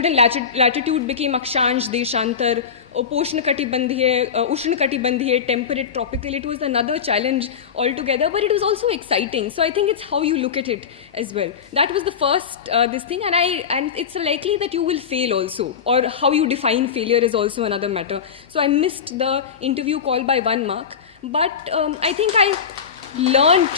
and latitude became Akshansh, Deshantar, Ushna-Katibandhiye, temperate, tropical. It was another challenge altogether, but it was also exciting. So I think it's how you look at it as well. That was the first this thing, and it's likely that you will fail also, or how you define failure is also another matter. So I missed the interview call by 1 mark, but I think I learned.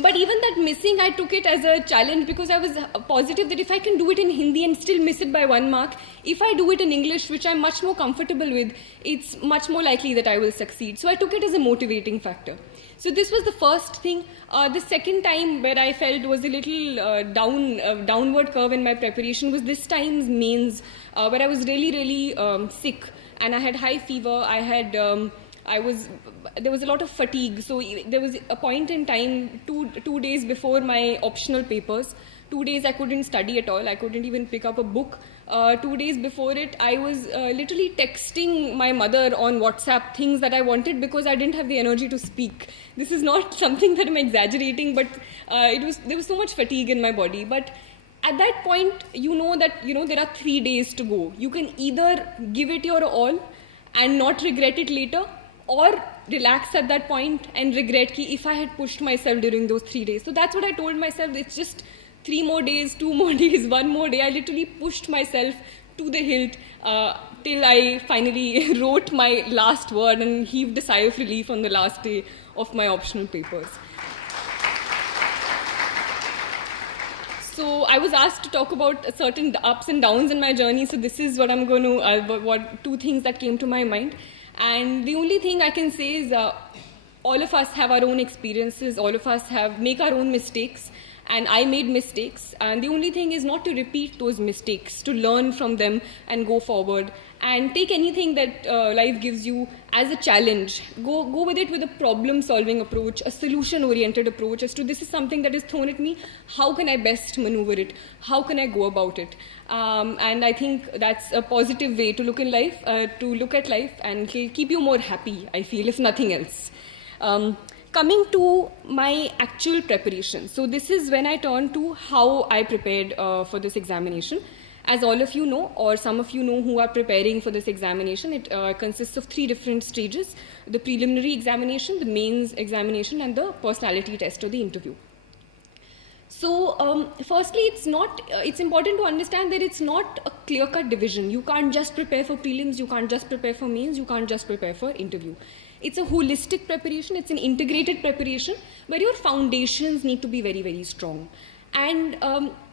But even that missing, I took it as a challenge because I was positive that if I can do it in Hindi and still miss it by 1 mark, if I do it in English, which I'm much more comfortable with, it's much more likely that I will succeed. So I took it as a motivating factor. So this was the first thing. The second time where I felt was a little downward curve in my preparation was this time's mains, where I was really sick, and I had high fever. There was a lot of fatigue. So there was a point in time, two days before my optional papers, 2 days I couldn't study at all. I couldn't even pick up a book. 2 days before it, I was literally texting my mother on WhatsApp things that I wanted because I didn't have the energy to speak. This is not something that I'm exaggerating, but there was so much fatigue in my body. But at that point, you know that there are 3 days to go. You can either give it your all and not regret it later, or relax at that point and regret ki if I had pushed myself during those 3 days. So that's what I told myself. It's just 3 more days, 2 more days, 1 more day. I literally pushed myself to the hilt till I finally wrote my last word and heaved a sigh of relief on the last day of my optional papers. So I was asked to talk about certain ups and downs in my journey. So this is what I'm going to, 2 things that came to my mind. And the only thing I can say is all of us have our own experiences, all of us make our own mistakes, and I made mistakes. And the only thing is not to repeat those mistakes, to learn from them and go forward. And take anything that life gives you as a challenge. Go with it with a problem-solving approach, a solution-oriented approach as to this is something that is thrown at me. How can I best maneuver it? How can I go about it? And I think that's a positive way to look at life, and it'll keep you more happy, I feel, if nothing else. Coming to my actual preparation. So this is when I turn to how I prepared for this examination. As all of you know, or some of you know who are preparing for this examination, it consists of 3 different stages: the preliminary examination, the mains examination, and the personality test or the interview. So firstly, it's important to understand that it's not a clear-cut division. You can't just prepare for prelims, you can't just prepare for mains, you can't just prepare for interview. It's a holistic preparation, it's an integrated preparation where your foundations need to be very strong. And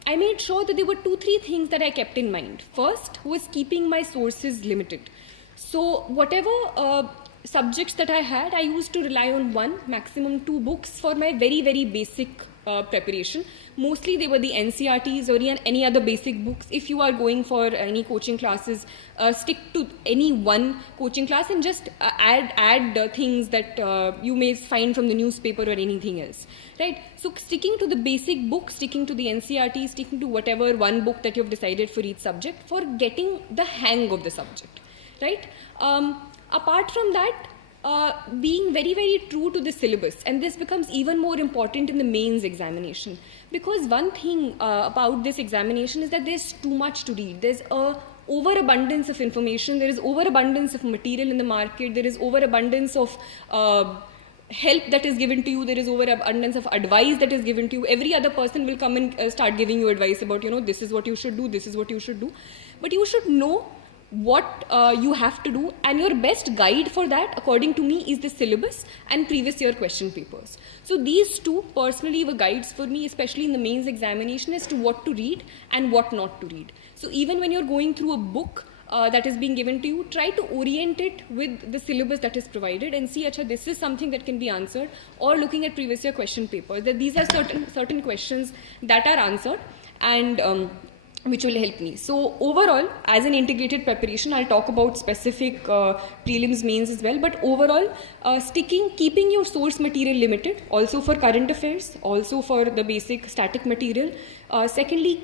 I made sure that there were 2-3 things that I kept in mind. First was keeping my sources limited. So whatever subjects that I had, I used to rely on 1, maximum 2 books for my very basic preparation. Mostly they were the NCRTs or any other basic books. If you are going for any coaching classes, stick to any one coaching class and just add things that you may find from the newspaper or anything else, right? So sticking to the basic book, sticking to the NCRT, sticking to whatever one book that you've decided for each subject for getting the hang of the subject, right? Apart from that, being very true to the syllabus, and this becomes even more important in the mains examination, because one thing about this examination is that there's too much to read. There's a overabundance of information, there is overabundance of material in the market, there is overabundance of help that is given to you, there is overabundance of advice that is given to you. Every other person will come and start giving you advice about, this is what you should do, this is what you should do. But you should know what you have to do, and your best guide for that, according to me, is the syllabus and previous year question papers. So these 2 personally were guides for me, especially in the mains examination, as to what to read and what not to read. So even when you're going through a book that is being given to you, try to orient it with the syllabus that is provided and see, this is something that can be answered, or looking at previous year question papers, that these are certain questions that are answered, and which will help me. So overall, as an integrated preparation, I'll talk about specific prelims, mains as well, but overall, keeping your source material limited, also for current affairs, also for the basic static material. Secondly,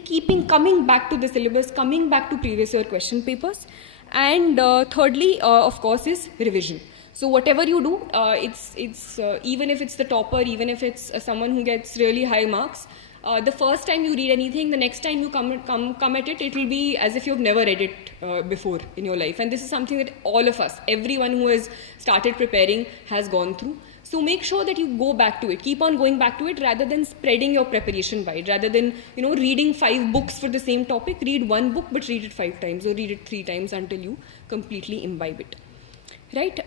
coming back to the syllabus, coming back to previous year question papers. And thirdly, of course, is revision. So whatever you do, it's even if it's the topper, even if it's someone who gets really high marks, The first time you read anything, the next time you come at it, it will be as if you've never read it before in your life. And this is something that all of us, everyone who has started preparing, has gone through. So make sure that you go back to it, keep on going back to it, rather than spreading your preparation wide. Rather than reading 5 books for the same topic, read one book but read it 5 times or read it 3 times until you completely imbibe it. Right?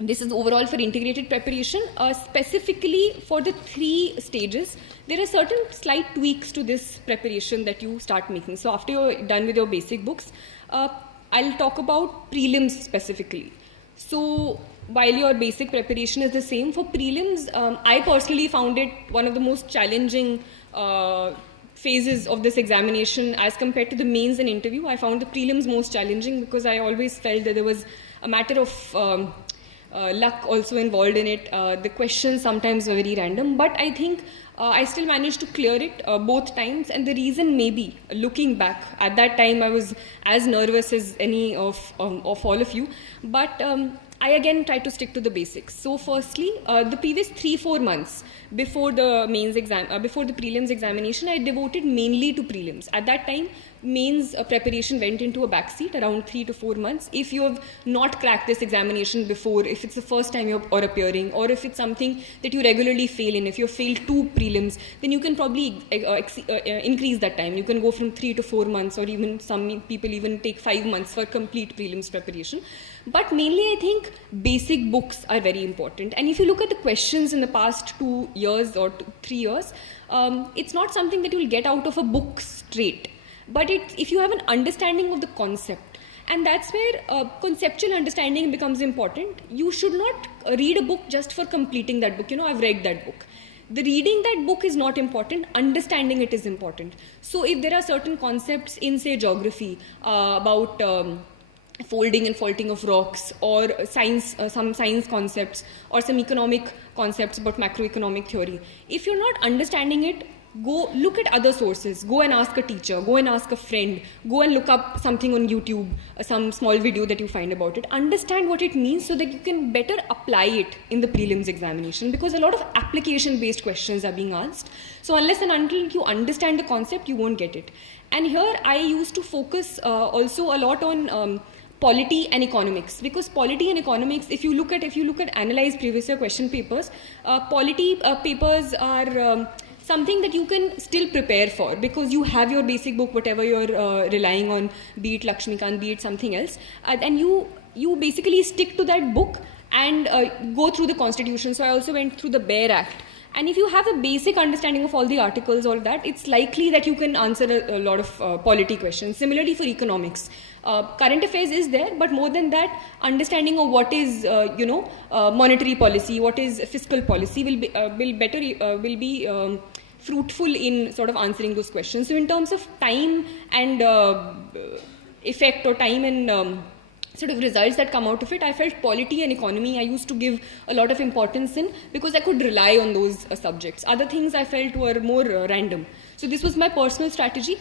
This is overall for integrated preparation. Specifically for the 3 stages, there are certain slight tweaks to this preparation that you start making. So after you're done with your basic books, I'll talk about prelims specifically. So while your basic preparation is the same, for prelims, I personally found it one of the most challenging phases of this examination as compared to the mains and interview. I found the prelims most challenging because I always felt that there was a matter of luck also involved in it. The questions sometimes were very random, but I think I still managed to clear it both times. And the reason, maybe looking back, at that time I was as nervous as any of all of you, but I again tried to stick to the basics. So firstly, the previous 3-4 months before the mains exam, before the prelims examination, I devoted mainly to prelims. At that time, mains preparation went into a backseat around 3 to 4 months. If you have not cracked this examination before, if it's the first time you're appearing, or if it's something that you regularly fail in, if you failed 2 prelims, then you can probably increase that time. You can go from 3 to 4 months, or even some people even take 5 months for complete prelims preparation. But mainly I think basic books are very important. And if you look at the questions in the past 2 years or 3 years, it's not something that you'll get out of a book straight. But if you have an understanding of the concept, and that's where conceptual understanding becomes important. You should not read a book just for completing that book. I've read that book. The reading that book is not important, understanding it is important. So if there are certain concepts in, say, geography about folding and faulting of rocks, or science, some science concepts, or some economic concepts about macroeconomic theory, if you're not understanding it, go look at other sources, go and ask a teacher, go and ask a friend, go and look up something on YouTube, some small video that you find about it. Understand what it means so that you can better apply it in the prelims examination, because a lot of application based questions are being asked. So unless and until you understand the concept, you won't get it. And here I used to focus also a lot on polity and economics, because polity and economics, if you look at analyzed previous year question papers, polity papers are something that you can still prepare for, because you have your basic book, whatever you're relying on, be it Lakshmikant, be it something else, and you basically stick to that book and go through the constitution. So I also went through the Bare Act. And if you have a basic understanding of all the articles, all that, it's likely that you can answer a lot of polity questions. Similarly for economics, current affairs is there, but more than that, understanding of what is monetary policy, what is fiscal policy will be fruitful in sort of answering those questions. So in terms of time and effect, or time and sort of results that come out of it, I felt polity and economy I used to give a lot of importance in, because I could rely on those subjects. Other things I felt were more random. So this was my personal strategy.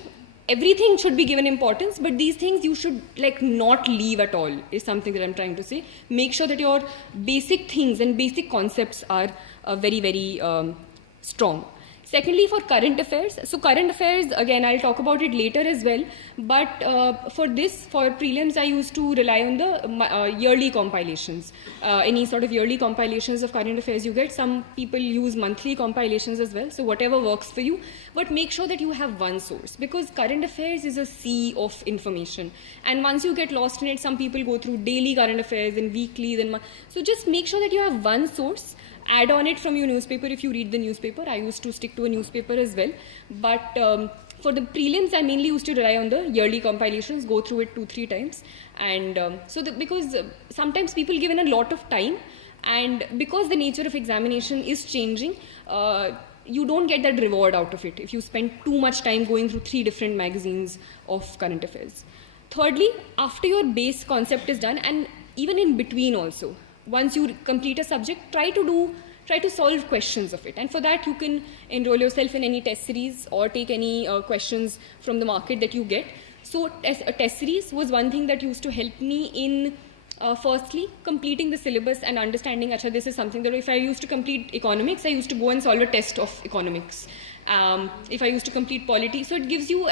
Everything should be given importance, but these things you should not leave at all, is something that I'm trying to say. Make sure that your basic things and basic concepts are very, very strong. Secondly, for current affairs, so current affairs, again, I'll talk about it later as well, but for prelims, I used to rely on the yearly compilations. Any sort of yearly compilations of current affairs you get. Some people use monthly compilations as well, so whatever works for you, but make sure that you have one source, because current affairs is a sea of information, and once you get lost in it, some people go through daily current affairs and weekly, so just make sure that you have one source. Add on it from your newspaper if you read the newspaper. I used to stick to a newspaper as well. But for the prelims, I mainly used to rely on the yearly compilations, go through it 2-3 times. And because sometimes people give in a lot of time, and because the nature of examination is changing, you don't get that reward out of it if you spend too much time going through 3 different magazines of current affairs. Thirdly, after your base concept is done, and even in between also, once you complete a subject, try to solve questions of it. And for that, you can enroll yourself in any test series or take any questions from the market that you get. So a test series was one thing that used to help me in firstly completing the syllabus and understanding, this is something that if I used to complete economics, I used to go and solve a test of economics. If I used to complete polity, so it gives you